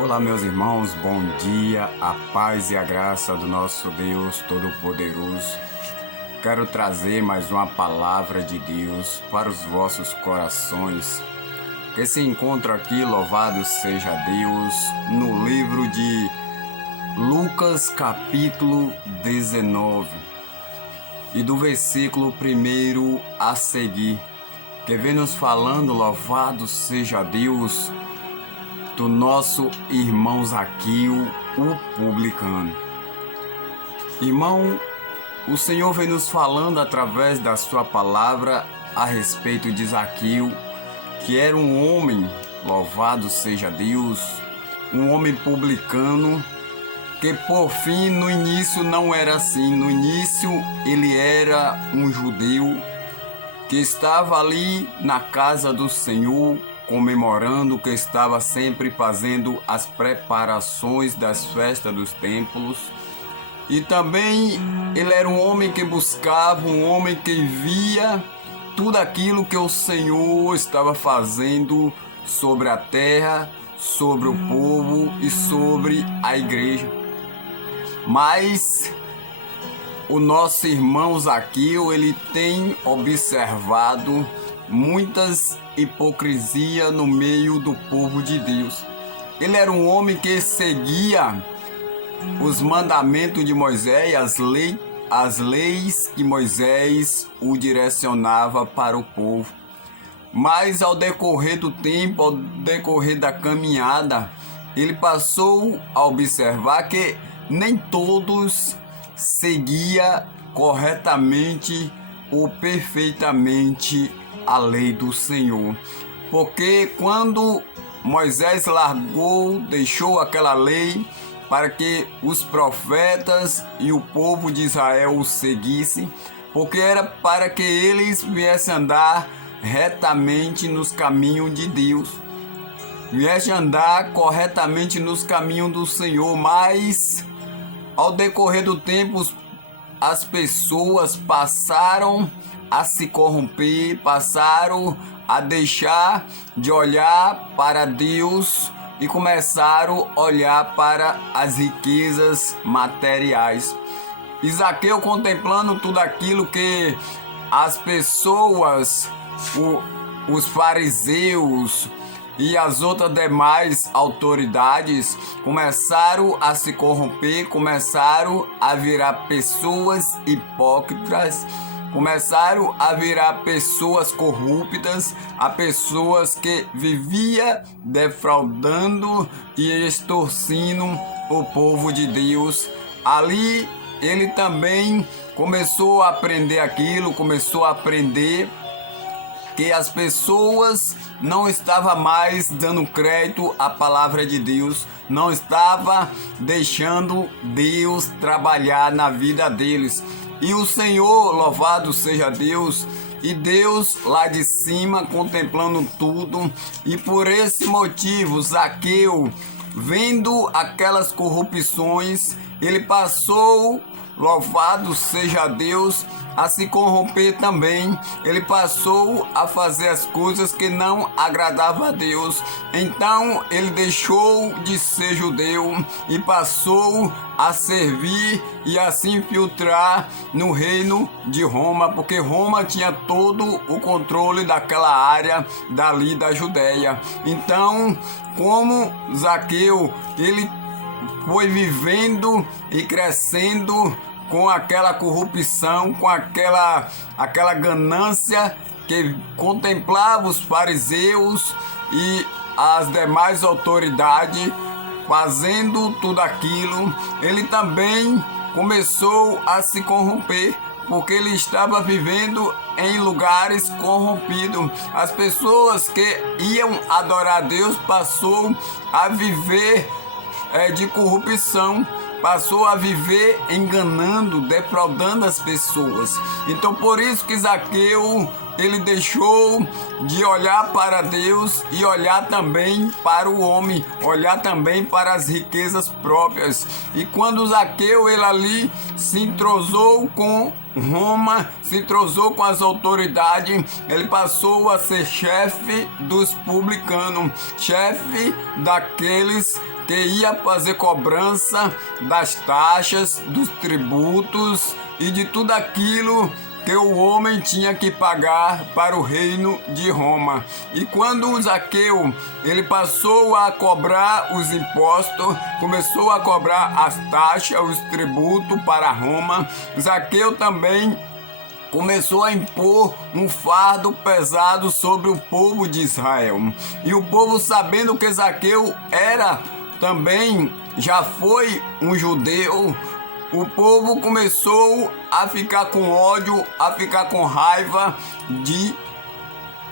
Olá, meus irmãos, bom dia, a paz e a graça do nosso Deus Todo-Poderoso. Quero trazer mais uma palavra de Deus para os vossos corações, que se encontra aqui, louvado seja Deus, no livro de Lucas, capítulo 19, e do versículo 1 a seguir, que vem nos falando, louvado seja Deus, do nosso irmão Zaqueu, o publicano. Irmão, o Senhor vem nos falando através da sua palavra a respeito de Zaqueu, que era um homem, louvado seja Deus, um homem publicano, que por fim no início não era assim. No início ele era um judeu que estava ali na casa do Senhor, comemorando, que estava sempre fazendo as preparações das festas dos templos. E também ele era um homem que buscava, um homem que via tudo aquilo que o Senhor estava fazendo sobre a terra, sobre o povo e sobre a igreja. Mas o nosso irmão Zaqueu, ele tem observado muitas hipocrisia no meio do povo de Deus. Ele era um homem que seguia os mandamentos de Moisés, as leis que Moisés o direcionava para o povo. Mas ao decorrer do tempo, ao decorrer da caminhada, ele passou a observar que nem todos seguia corretamente ou perfeitamente a lei do Senhor. Porque quando Moisés deixou aquela lei para que os profetas e o povo de Israel o seguissem, porque era para que eles viessem andar retamente nos caminhos de Deus, viessem andar corretamente nos caminhos do Senhor. Mas ao decorrer do tempo, as pessoas passaram a se corromper, passaram a deixar de olhar para Deus e começaram a olhar para as riquezas materiais. E Zaqueu, contemplando tudo aquilo que as pessoas, os fariseus e as outras demais autoridades começaram a se corromper, começaram a virar pessoas hipócritas, começaram a virar pessoas corruptas, a pessoas que viviam defraudando e extorquindo o povo de Deus. Ali ele também começou a aprender aquilo, começou a aprender que as pessoas não estavam mais dando crédito à palavra de Deus, não estavam deixando Deus trabalhar na vida deles. E o Senhor, louvado seja Deus, e Deus lá de cima contemplando tudo, e por esse motivo Zaqueu, vendo aquelas corrupções, ele passou, louvado seja Deus, a se corromper também. Ele passou a fazer as coisas que não agradavam a Deus. Então ele deixou de ser judeu e passou a servir e a se infiltrar no reino de Roma, porque Roma tinha todo o controle daquela área dali da Judéia. Então, como Zaqueu, ele foi vivendo e crescendo com aquela corrupção, com aquela ganância que contemplava os fariseus e as demais autoridades fazendo tudo aquilo. Ele também começou a se corromper, porque ele estava vivendo em lugares corrompidos. As pessoas que iam adorar a Deus passou a viver de corrupção, passou a viver enganando, defraudando as pessoas. Então por isso que Zaqueu ele deixou de olhar para Deus e olhar também para o homem, olhar também para as riquezas próprias. E quando Zaqueu, ele ali se entrosou com Roma, se entrosou com as autoridades, ele passou a ser chefe dos publicanos, chefe daqueles que ia fazer cobrança das taxas, dos tributos e de tudo aquilo que o homem tinha que pagar para o reino de Roma. E quando Zaqueu, ele passou a cobrar os impostos, começou a cobrar as taxas, os tributos para Roma, Zaqueu também começou a impor um fardo pesado sobre o povo de Israel. E o povo, sabendo que Zaqueu era também, já foi um judeu, o povo começou a ficar com ódio, a ficar com raiva de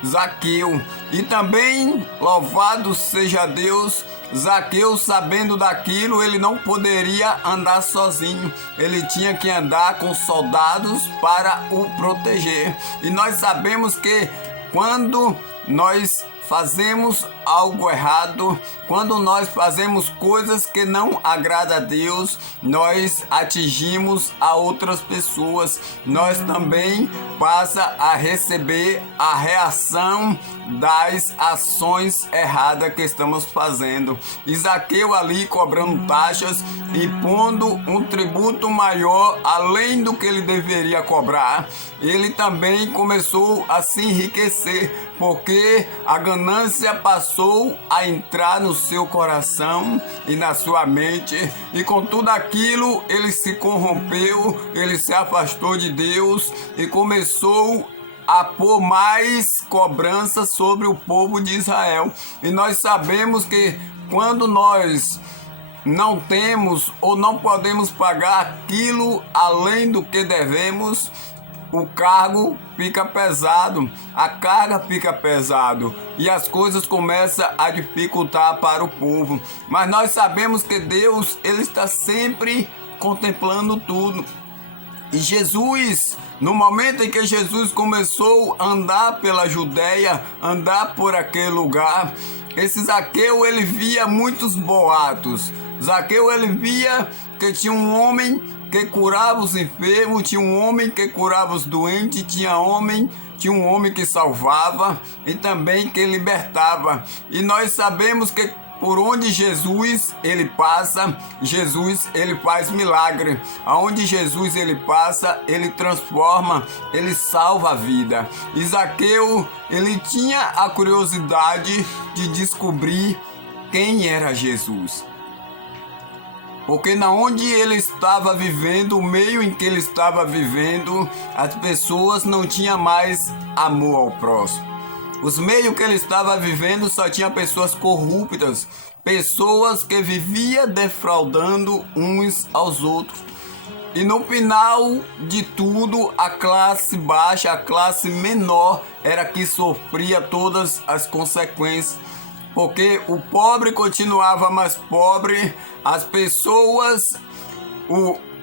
Zaqueu. E também, louvado seja Deus, Zaqueu, sabendo daquilo, ele não poderia andar sozinho. Ele tinha que andar com soldados para o proteger. E nós sabemos que quando nós fazemos algo errado, quando nós fazemos coisas que não agradam a Deus, nós atingimos a outras pessoas, nós também passa a receber a reação das ações erradas que estamos fazendo. E Zaqueu ali cobrando taxas e pondo um tributo maior além do que ele deveria cobrar, ele também começou a se enriquecer, porque a ganância passou a entrar no seu coração e na sua mente, e com tudo aquilo ele se corrompeu, ele se afastou de Deus e começou a pôr mais cobranças sobre o povo de Israel. E nós sabemos que quando nós não temos ou não podemos pagar aquilo além do que devemos, o cargo fica pesado, a carga fica pesado e as coisas começam a dificultar para o povo. Mas nós sabemos que Deus, ele está sempre contemplando tudo. E Jesus, no momento em que Jesus começou a andar pela Judéia, andar por aquele lugar, esse Zaqueu, ele via muitos boatos. Zaqueu, ele via que tinha um homem que curava os enfermos, tinha um homem que curava os doentes, tinha um homem que salvava e também que libertava. E nós sabemos que por onde Jesus ele passa, Jesus ele faz milagre. Aonde Jesus ele passa, ele transforma, ele salva a vida. E Zaqueu, ele tinha a curiosidade de descobrir quem era Jesus. Porque na onde ele estava vivendo, o meio em que ele estava vivendo, as pessoas não tinham mais amor ao próximo. Os meios que ele estava vivendo só tinha pessoas corruptas, pessoas que viviam defraudando uns aos outros. E no final de tudo, a classe baixa, a classe menor, era que sofria todas as consequências. Porque o pobre continuava mais pobre, as pessoas,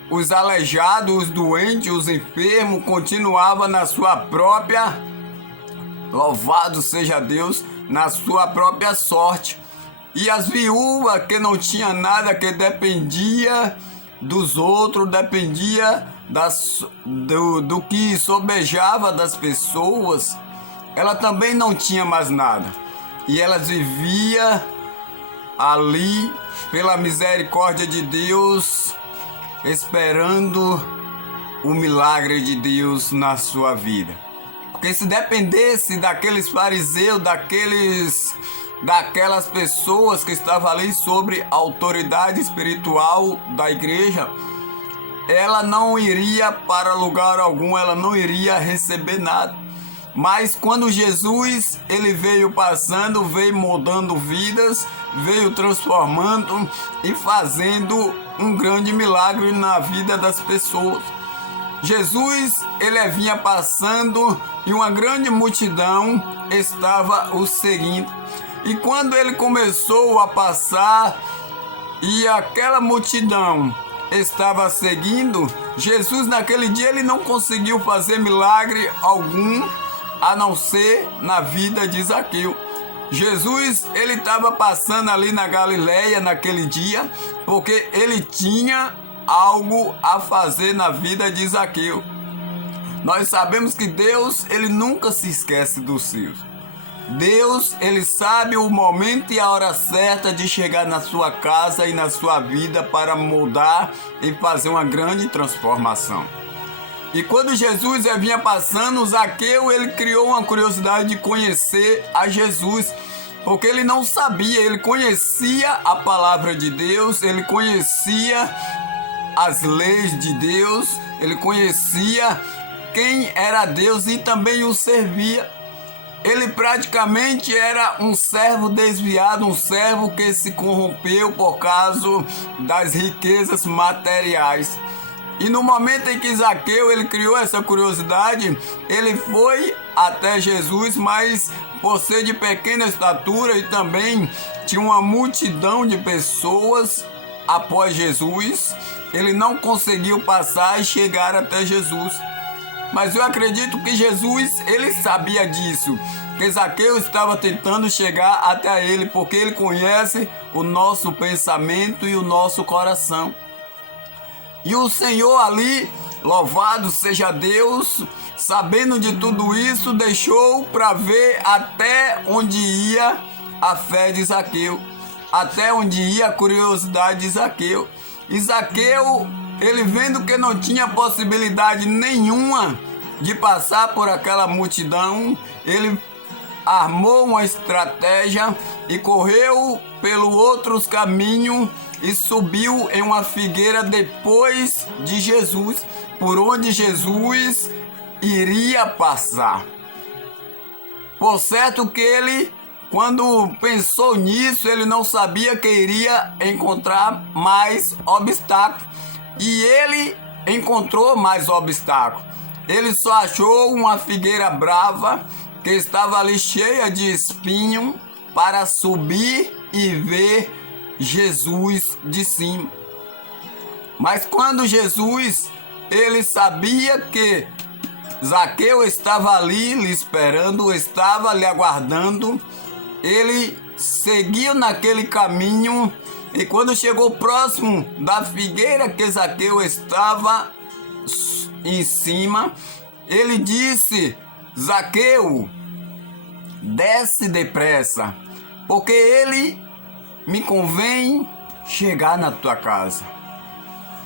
os aleijados, os doentes, os enfermos, continuavam na sua própria, louvado seja Deus, na sua própria sorte. E as viúvas que não tinham nada, que dependia dos outros, dependia do que sobejava das pessoas, ela também não tinha mais nada. E elas viviam ali, pela misericórdia de Deus, esperando o milagre de Deus na sua vida. Porque se dependesse daqueles fariseus, daquelas pessoas que estavam ali sobre a autoridade espiritual da igreja, ela não iria para lugar algum, ela não iria receber nada. Mas quando Jesus ele veio passando, veio mudando vidas, veio transformando e fazendo um grande milagre na vida das pessoas. Jesus ele vinha passando e uma grande multidão estava o seguindo. E quando ele começou a passar e aquela multidão estava seguindo, Jesus naquele dia ele não conseguiu fazer milagre algum, a não ser na vida de Zaqueu. Jesus, ele estava passando ali na Galileia naquele dia, porque ele tinha algo a fazer na vida de Zaqueu. Nós sabemos que Deus, ele nunca se esquece dos seus. Deus, ele sabe o momento e a hora certa de chegar na sua casa e na sua vida para mudar e fazer uma grande transformação. E quando Jesus vinha passando, Zaqueu, ele criou uma curiosidade de conhecer a Jesus, porque ele não sabia, ele conhecia a palavra de Deus, ele conhecia as leis de Deus, ele conhecia quem era Deus e também o servia. Ele praticamente era um servo desviado, um servo que se corrompeu por causa das riquezas materiais. E no momento em que Zaqueu ele criou essa curiosidade, ele foi até Jesus, mas por ser de pequena estatura e também tinha uma multidão de pessoas após Jesus, ele não conseguiu passar e chegar até Jesus. Mas eu acredito que Jesus, ele sabia disso, que Zaqueu estava tentando chegar até ele, porque ele conhece o nosso pensamento e o nosso coração. E o Senhor ali, louvado seja Deus, sabendo de tudo isso, deixou para ver até onde ia a fé de Zaqueu, até onde ia a curiosidade de Zaqueu. E Zaqueu, ele vendo que não tinha possibilidade nenhuma de passar por aquela multidão, ele armou uma estratégia e correu pelo outros caminhos e subiu em uma figueira depois de Jesus, por onde Jesus iria passar. Por certo que ele, quando pensou nisso, ele não sabia que iria encontrar mais obstáculos. E ele encontrou mais obstáculos. Ele só achou uma figueira brava que estava ali cheia de espinho para subir e ver Jesus de cima. Mas quando Jesus, ele sabia que Zaqueu estava ali lhe esperando, estava lhe aguardando, ele seguiu naquele caminho e quando chegou próximo da figueira que Zaqueu estava em cima, ele disse: Zaqueu, desce depressa, porque ele me convém chegar na tua casa.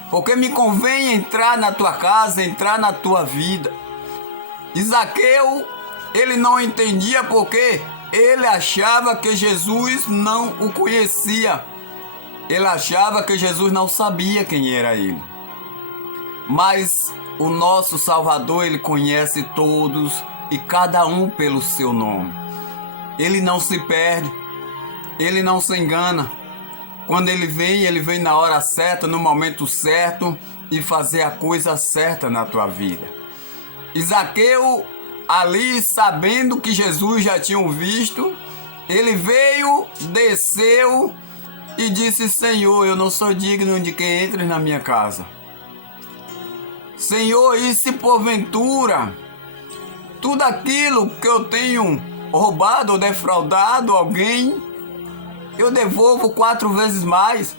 Porque me convém entrar na tua casa, entrar na tua vida. E Zaqueu, ele não entendia porque ele achava que Jesus não o conhecia. Ele achava que Jesus não sabia quem era ele. Mas o nosso Salvador, ele conhece todos e cada um pelo seu nome. Ele não se perde. Ele não se engana. Quando ele vem na hora certa, no momento certo e fazer a coisa certa na tua vida. E Zaqueu, ali sabendo que Jesus já tinha visto, ele veio, desceu e disse: Senhor, eu não sou digno de que entre na minha casa. Senhor, e se porventura tudo aquilo que eu tenho roubado ou defraudado alguém, eu devolvo 4 vezes mais.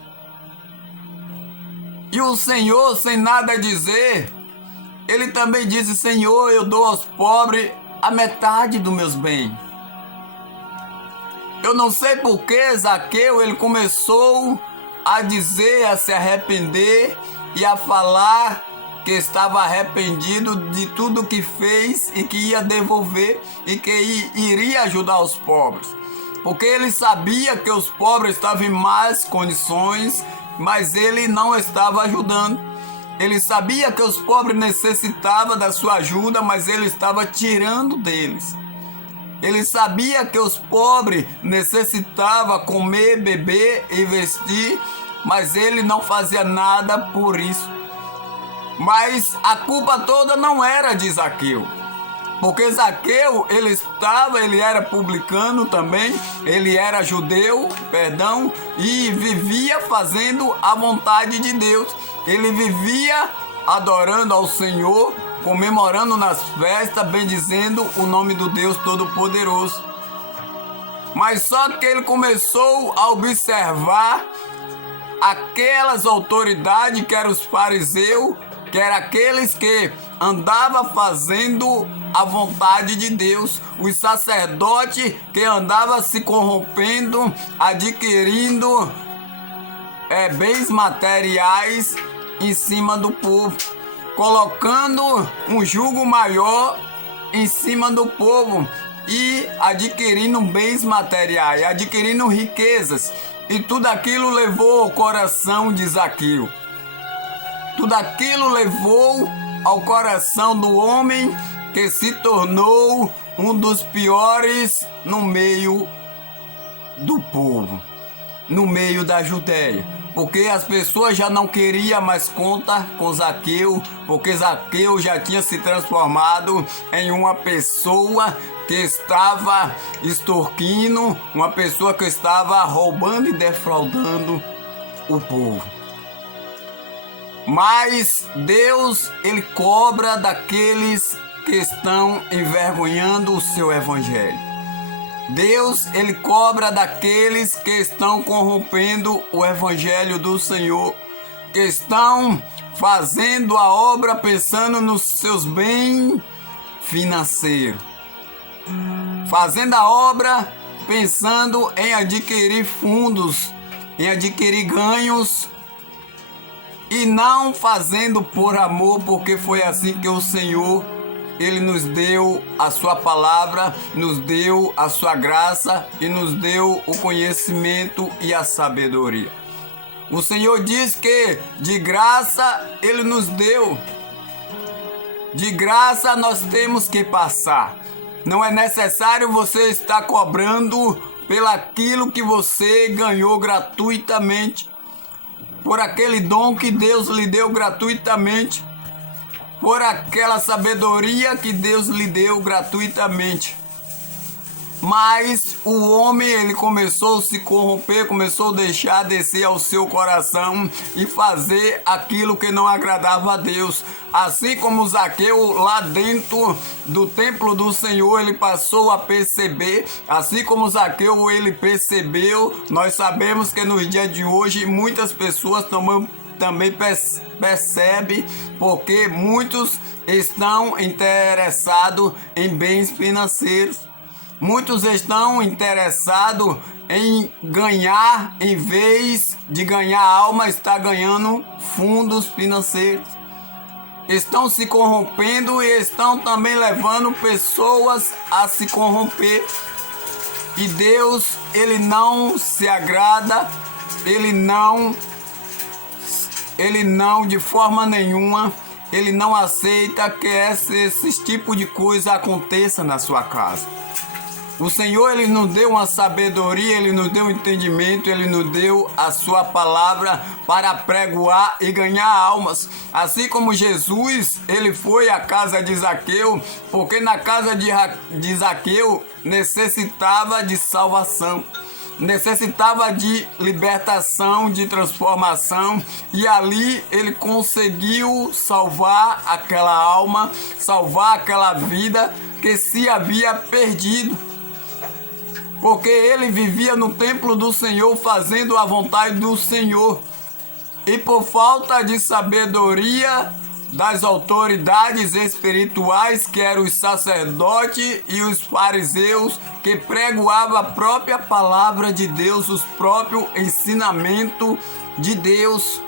E o Senhor, sem nada dizer, ele também disse: Senhor, eu dou aos pobres a metade dos meus bens. Eu não sei por que Zaqueu, ele começou a dizer, a se arrepender e a falar que estava arrependido de tudo que fez e que ia devolver e que iria ajudar os pobres. Porque ele sabia que os pobres estavam em más condições, mas ele não estava ajudando. Ele sabia que os pobres necessitavam da sua ajuda, mas ele estava tirando deles. Ele sabia que os pobres necessitavam comer, beber e vestir, mas ele não fazia nada por isso. Mas a culpa toda não era de Zaqueu. Porque Zaqueu, ele era publicano também, ele era judeu, e vivia fazendo a vontade de Deus. Ele vivia adorando ao Senhor comemorando nas festas, bendizendo o nome do Deus Todo-Poderoso. Mas só que ele começou a observar aquelas autoridades que eram os fariseus, que eram aqueles que andavam fazendo a vontade de Deus, os sacerdotes que andavam se corrompendo, adquirindo bens materiais em cima do povo, colocando um jugo maior em cima do povo e adquirindo bens materiais, adquirindo riquezas. E tudo aquilo levou ao coração de Zaqueu. Tudo aquilo levou ao coração do homem que se tornou um dos piores no meio do povo, no meio da Judéia. Porque as pessoas já não queriam mais conta com Zaqueu, porque Zaqueu já tinha se transformado em uma pessoa que estava extorquindo, uma pessoa que estava roubando e defraudando o povo. Mas Deus, ele cobra daqueles que estão envergonhando o seu evangelho. Deus, ele cobra daqueles que estão corrompendo o evangelho do Senhor, que estão fazendo a obra pensando nos seus bens financeiros, fazendo a obra pensando em adquirir fundos, em adquirir ganhos, e não fazendo por amor, porque foi assim que o Senhor, ele nos deu a sua palavra, nos deu a sua graça e nos deu o conhecimento e a sabedoria. O Senhor diz que de graça ele nos deu. De graça nós temos que passar. Não é necessário você estar cobrando pelaquilo que você ganhou gratuitamente, por aquele dom que Deus lhe deu gratuitamente, por aquela sabedoria que Deus lhe deu gratuitamente. Mas o homem, ele começou a se corromper, começou a deixar descer ao seu coração e fazer aquilo que não agradava a Deus. Assim como Zaqueu, lá dentro do templo do Senhor, ele passou a perceber. Assim como Zaqueu, ele percebeu. Nós sabemos que nos dias de hoje muitas pessoas também percebem, porque muitos estão interessados em bens financeiros. Muitos estão interessados em ganhar, em vez de ganhar alma, está ganhando fundos financeiros. Estão se corrompendo e estão também levando pessoas a se corromper. E Deus, ele não se agrada, ele não de forma nenhuma, ele não aceita que esse tipo de coisa aconteça na sua casa. O Senhor, ele nos deu uma sabedoria, ele nos deu um entendimento, ele nos deu a sua palavra para pregoar e ganhar almas. Assim como Jesus, ele foi à casa de Zaqueu, porque na casa de Zaqueu necessitava de salvação, necessitava de libertação, de transformação, e ali ele conseguiu salvar aquela alma, salvar aquela vida que se havia perdido. Porque ele vivia no templo do Senhor, fazendo a vontade do Senhor. E por falta de sabedoria das autoridades espirituais, que eram os sacerdotes e os fariseus, que pregoavam a própria palavra de Deus, os próprios ensinamentos de Deus,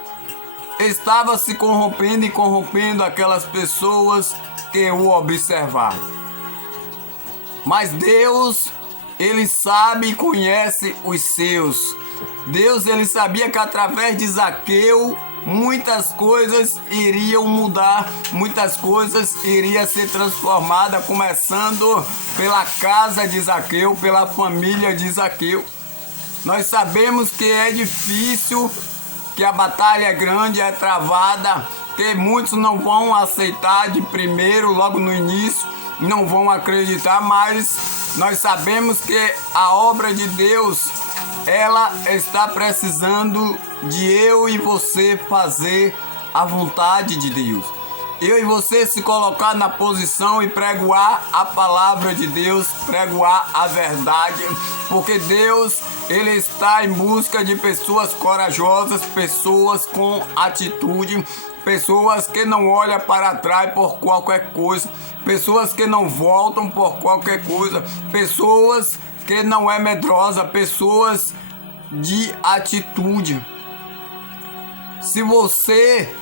estava se corrompendo e corrompendo aquelas pessoas que o observavam. Mas Deus, ele sabe e conhece os seus. Deus, ele sabia que através de Zaqueu muitas coisas iriam mudar, muitas coisas iriam ser transformadas, começando pela casa de Zaqueu, pela família de Zaqueu. Nós sabemos que é difícil, que a batalha é grande, é travada, que muitos não vão aceitar de primeiro, logo no início, não vão acreditar, mas nós sabemos que a obra de Deus, ela está precisando de eu e você fazer a vontade de Deus. eu e você se colocar na posição e pregoar a palavra de Deus, pregoar a verdade, porque Deus, Ele está em busca de pessoas corajosas, pessoas com atitude, pessoas que não olham para trás por qualquer coisa, pessoas que não voltam por qualquer coisa, pessoas que não é medrosa, pessoas de atitude. Se você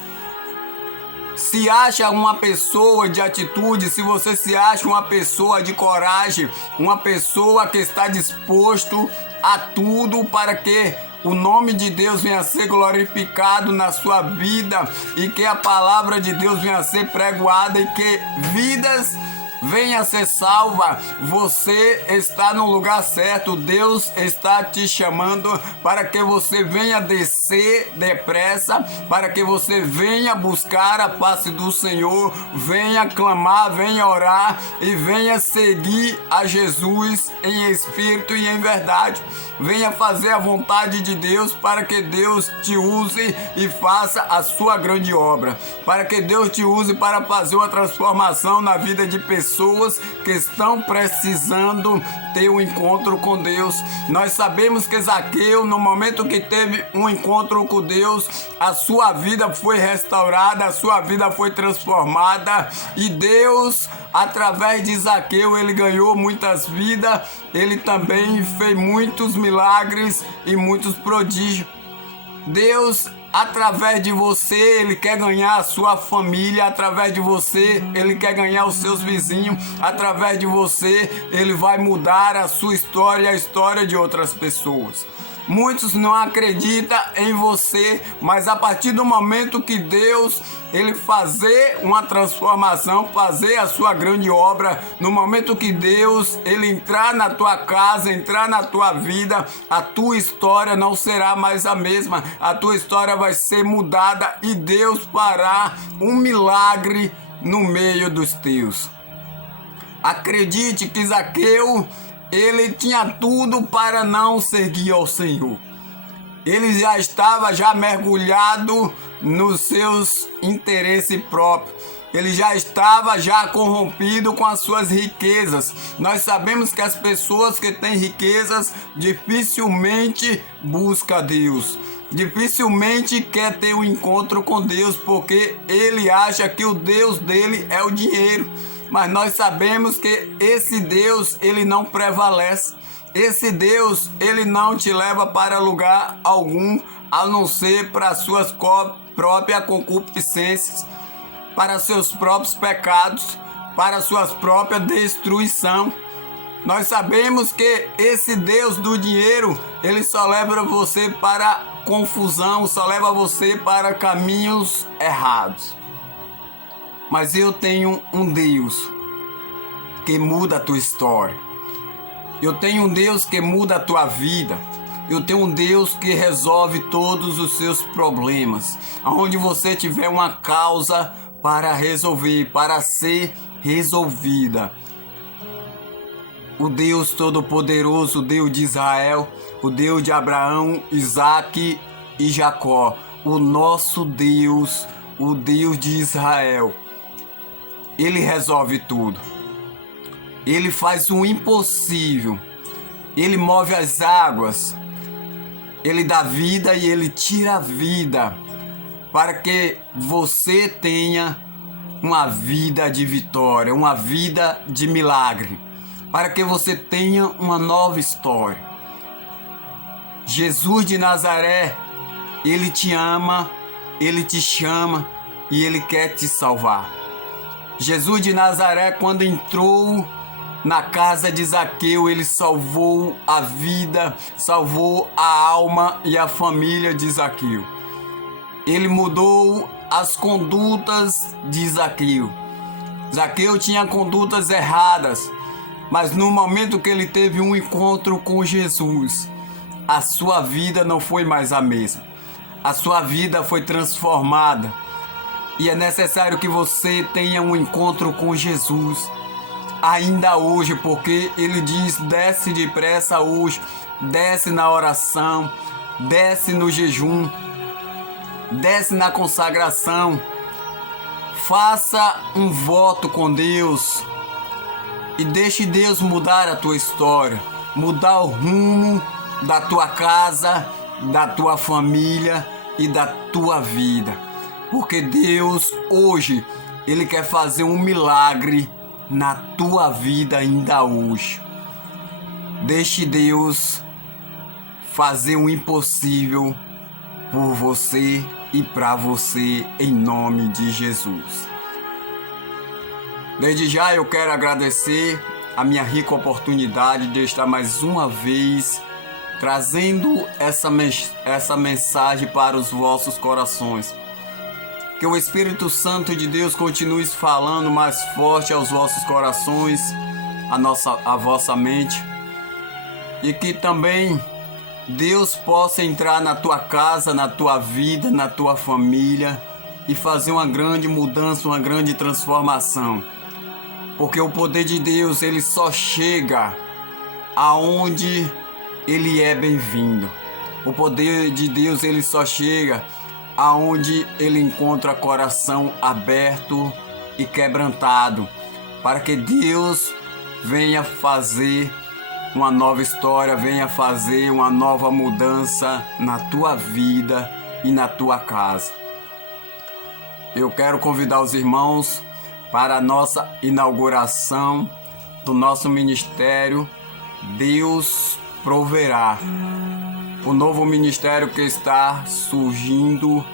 se acha uma pessoa de atitude, se você se acha uma pessoa de coragem, uma pessoa que está disposto a tudo para que o nome de Deus venha a ser glorificado na sua vida e que a palavra de Deus venha a ser pregoada e que vidas venha a ser salva, você está no lugar certo. Deus está te chamando para que você venha descer depressa, para que você venha buscar a face do Senhor, venha clamar, venha orar e venha seguir a Jesus em espírito e em verdade. Venha fazer a vontade de Deus para que Deus te use e faça a sua grande obra, para que Deus te use para fazer uma transformação na vida de pessoas que estão precisando ter um encontro com Deus. Nós sabemos que Zaqueu, no momento que teve um encontro com Deus, a sua vida foi restaurada, a sua vida foi transformada e Deus, através de Zaqueu, ele ganhou muitas vidas, ele também fez muitos milagres e muitos prodígios. Deus, através de você, Ele quer ganhar a sua família, através de você, Ele quer ganhar os seus vizinhos, através de você, Ele vai mudar a sua história e a história de outras pessoas. Muitos não acreditam em você, mas a partir do momento que Deus, Ele fazer uma transformação, fazer a sua grande obra, no momento que Deus, Ele entrar na tua casa, entrar na tua vida, a tua história não será mais a mesma, a tua história vai ser mudada e Deus fará um milagre no meio dos teus. Acredite que Zaqueu, ele tinha tudo para não seguir ao Senhor. Ele já estava mergulhado nos seus interesses próprios. Ele já estava corrompido com as suas riquezas. Nós sabemos que as pessoas que têm riquezas dificilmente buscam Deus. Dificilmente quer ter um encontro com Deus, porque ele acha que o Deus dele é o dinheiro. Mas nós sabemos que esse Deus, ele não prevalece. Esse Deus, ele não te leva para lugar algum, a não ser para suas próprias concupiscências, para seus próprios pecados, para suas próprias destruição. Nós sabemos que esse Deus do dinheiro, ele só leva você para confusão, só leva você para caminhos errados. Mas eu tenho um Deus que muda a tua história. Eu tenho um Deus que muda a tua vida. Eu tenho um Deus que resolve todos os seus problemas. Aonde você tiver uma causa para resolver, para ser resolvida. O Deus Todo-Poderoso, o Deus de Israel, o Deus de Abraão, Isaque e Jacó. O nosso Deus, o Deus de Israel. Ele resolve tudo. Ele faz o impossível. Ele move as águas. Ele dá vida e ele tira a vida. Para que você tenha uma vida de vitória, uma vida de milagre. Para que você tenha uma nova história. Jesus de Nazaré, ele te ama, ele te chama e ele quer te salvar. Jesus de Nazaré, quando entrou na casa de Zaqueu, ele salvou a vida, salvou a alma e a família de Zaqueu. Ele mudou as condutas de Zaqueu. Zaqueu tinha condutas erradas, mas no momento que ele teve um encontro com Jesus, a sua vida não foi mais a mesma. A sua vida foi transformada. E é necessário que você tenha um encontro com Jesus ainda hoje, porque ele diz: desce depressa hoje, desce na oração, desce no jejum, desce na consagração, Faça um voto com Deus e deixe Deus mudar a tua história, mudar o rumo da tua casa, da tua família e da tua vida. Porque Deus hoje, Ele quer fazer um milagre na tua vida ainda hoje. Deixe Deus fazer o impossível por você e para você, em nome de Jesus. Desde já eu quero agradecer a minha rica oportunidade de estar mais uma vez trazendo essa mensagem para os vossos corações. Que o Espírito Santo de Deus continue falando mais forte aos vossos corações, a vossa mente, e que também Deus possa entrar na tua casa, na tua vida, na tua família e fazer uma grande mudança, uma grande transformação. Porque o poder de Deus, ele só chega aonde ele é bem-vindo. O poder de Deus, ele só chega aonde ele encontra coração aberto e quebrantado, para que Deus venha fazer uma nova história, venha fazer uma nova mudança na tua vida e na tua casa. Eu quero convidar os irmãos para a nossa inauguração do nosso ministério Deus Proverá. O novo ministério que está surgindo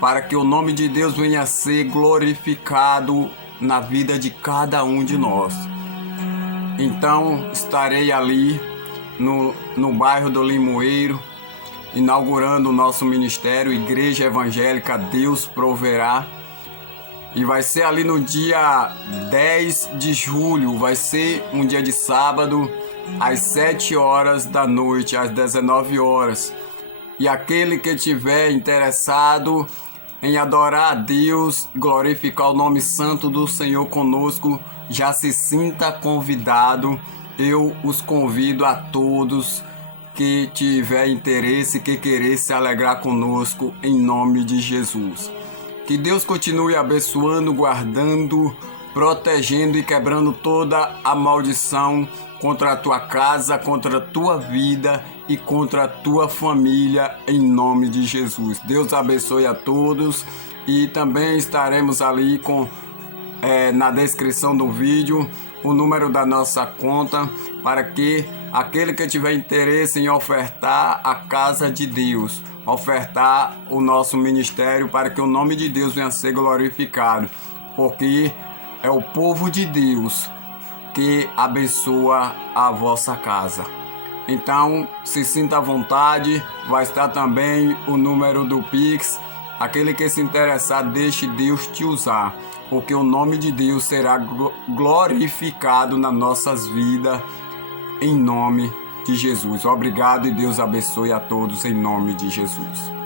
para que o nome de Deus venha a ser glorificado na vida de cada um de nós. Então estarei ali no bairro do Limoeiro, inaugurando o nosso ministério Igreja Evangélica Deus Proverá. E vai ser ali no dia 10 de julho, vai ser um dia de sábado, às 7 horas da noite, às 19 horas. E aquele que estiver interessado em adorar a Deus, glorificar o nome santo do Senhor conosco, já se sinta convidado. Eu os convido a todos que tiver interesse, que querer se alegrar conosco, em nome de Jesus. Que Deus continue abençoando, guardando, protegendo e quebrando toda a maldição contra a tua casa, contra a tua vida e contra a tua família, em nome de Jesus. Deus abençoe a todos e também estaremos ali na descrição do vídeo o número da nossa conta, para que aquele que tiver interesse em ofertar a casa de Deus, ofertar o nosso ministério, para que o nome de Deus venha a ser glorificado, porque é o povo de Deus que abençoa a vossa casa. Então, se sinta à vontade, vai estar também o número do Pix. Aquele que se interessar, deixe Deus te usar, porque o nome de Deus será glorificado nas nossas vidas, em nome de Jesus. Obrigado e Deus abençoe a todos em nome de Jesus.